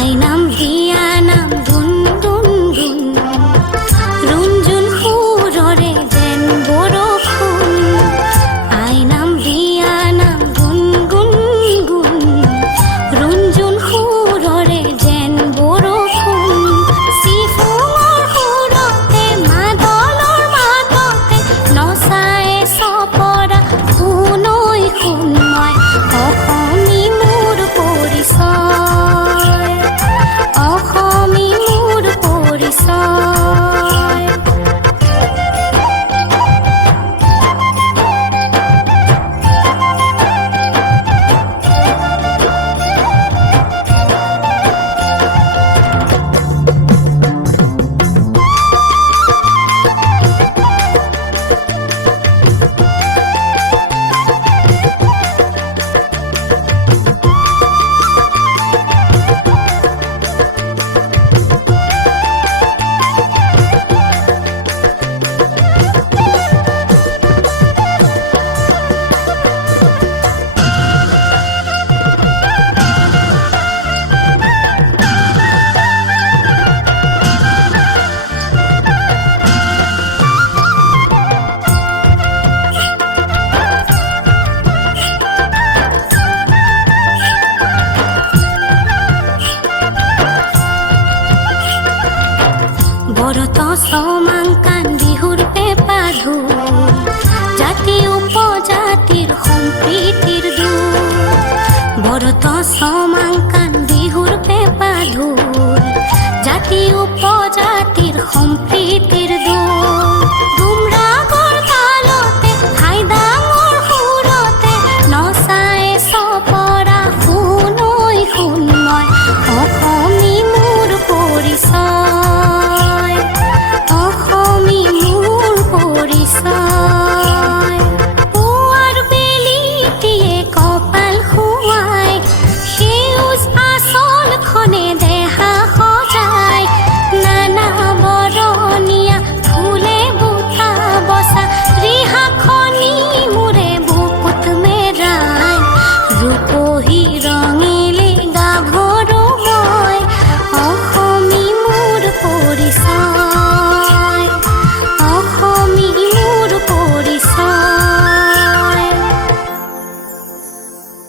আইনাম বিয়ানাম গুণ গুণ গুণ ৰুণজুণ সুৰৰে যেন বৰষুণ আইনাম বিয়ানাম গুণ গুণ গুণ ৰুণজুণ সুৰৰে যেন বৰষুণ চিফুঙৰ সুৰতে মাদলৰ মাততে নচাই চপৰা শুনৈ শুন মই অসমী মোৰ পৰিচয় অসমী মোৰ পৰিচয় বৰত চমাংকান বিহুৰ পেঁপাধু জাতি উপজাতিৰ সম্প্ৰীতিৰ দূত বৰত চমাংকান